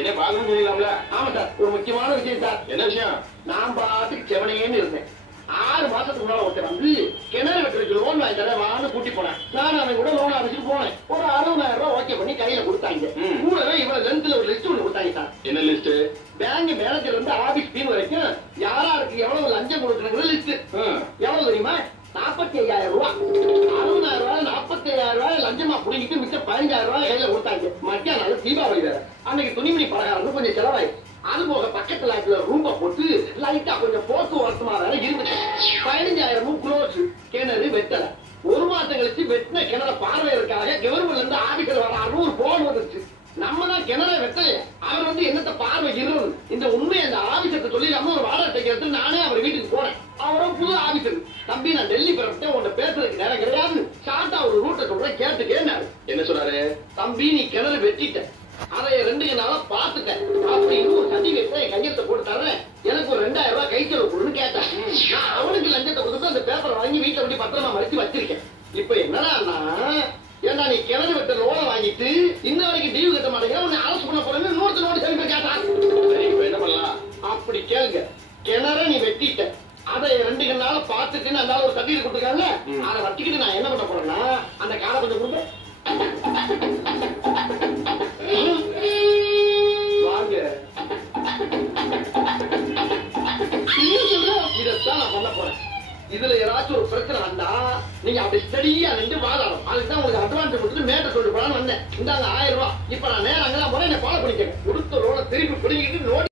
என்ன பாக்கணும் சொல்லிக்கலாம்ல? ஆமா சார், ஒரு முக்கியமான விஷயம் சார். என்ன விஷயம்? நான் பாட்டுக்கு செவனேன்னு இருந்தேன். 6 மாசத்துக்கு முன்னால ஒருத்தர் வந்து கிணறு வெட்டுறதுக்கு லோன் வாங்கி தரவான்னு கூட்டி போனேன். நான் அவன் கூட லோன் அடிச்சுட்டு போனேன். ஒரு 60,000 ரூபாய் ஓகே பண்ணி கையில கொடுத்தாங்க. கூடவே இவ்வளவு லென்த்ல ஒரு லிஸ்ட் ஒண்ணு கொடுத்தாங்க சார். என்ன லிஸ்ட்? பேங்க் மேனேஜர் இருந்து ஆபீஸ் டீம் வரைக்கும் யாராருக்கு எவ்வளவு லஞ்சம் கொடுக்கணுங்கிற லிஸ்ட். எவ்வளவு தெரியுமா? 45,000 ரூபாய். 60,000 ரூபாய் 45,000 ரூபாய் லஞ்சமா புடிங்கிட்டு மிச்சம் 15,000 ரூபாய் கையில கொடுத்தாங்க. மத்தியானம் தீபாவளி வேற. அன்னைக்கு துணிமணி பலகாரம் கொஞ்சம் செலவாயி, அது போக பக்கத்துல ரூம்ப போட்டு லைட்டா கொஞ்சம் போக்குவரத்துமா வேற இருந்துச்சு. 15,000 க்ளோஸ். கிணறு வெட்டல. 1 மாசம் கழிச்சு வெட்டின கிணற பார்வையற்காக கவர்மெண்ட்ல இருந்து ஆபீசர் வராருன்னு ஒரு போன் வந்துச்சு. நம்ம தான் கிணற வெட்டலையே, அவர் வந்து என்னத்த பார்வை இருந்தது. இந்த உண்மையை அந்த ஆபீசருக்கு சொல்லிடாம ஒரு வாடகை தைக்கிறது நானே அவர் வீட்டுக்கு போனேன். அவரும் புது ஆபீசர். தம்பி, நான் டெல்லி பிறப்பிட்டேன், உன்னை பேசுறதுக்கு நேரம் கிடையாது, ஷார்ட்டா ஒரு ரூட்டை சொல்றேன் கேட்டுக்கேன்னாரு. என்ன சொன்னாரு? தம்பி, நீ கிணறு வெட்டிட்ட, அதை 2 நாளா பாத்துட்டேன் அப்படின்னு ஒரு சர்டிபிகேட் என் கையெழுத்த போட்டு தரேன், எனக்கு ஒரு 2,000 ரூபாய் கை செலவு கொடுன்னு கேட்டேன். நான் அவனுக்கு லஞ்சத்தை கொடுத்து அந்த பேப்பரை வாங்கி வீட்டை விட்டு பத்திரமா மறைச்சு வச்சிருக்கேன். இப்ப என்னன்னா, ஏன்னா நீ கிணறு வெட்ட லோனை வாங்கிட்டு இன்ன வரைக்கும் டியூ கட்ட மாட்டேங்க, உன்னை அரசு பண்ண போறேன்னு நோட்டு செலுத்த கேட்டான். என்ன பண்ணலாம்? அப்படி கேளுங்க. கிணற நீ வெட்டிட்ட, அதை 2 நாள பாத்துட்டு அந்த ஒரு சர்டிபிகேட் கொடுத்துருக்காங்க, அதை வச்சுக்கிட்டு நான் என்ன பண்ண போறேன்னா, அந்த காரை கொஞ்சம் கொடுங்க வாங்க. இதைத்தான் நான் பண்ண போறேன். இதுல ஏதாச்சும் ஒரு பிரச்சனை வந்தா நீங்க அப்படி ஸ்டடியா நின்று வாதாடும். அதுதான் உங்களுக்கு அட்வான்ஸ் கொடுத்து மேட்ட சொல்லிட்டு போலான்னு வந்தேன். இந்தாங்க 1000 ரூபாய். இப்ப நான் நேரம் அங்கதான் போறேன், என்ன ஃபாலோ பண்ணிக்கேன். கொடுத்த லோனை திருப்பி பிடிங்கிட்டு நோட்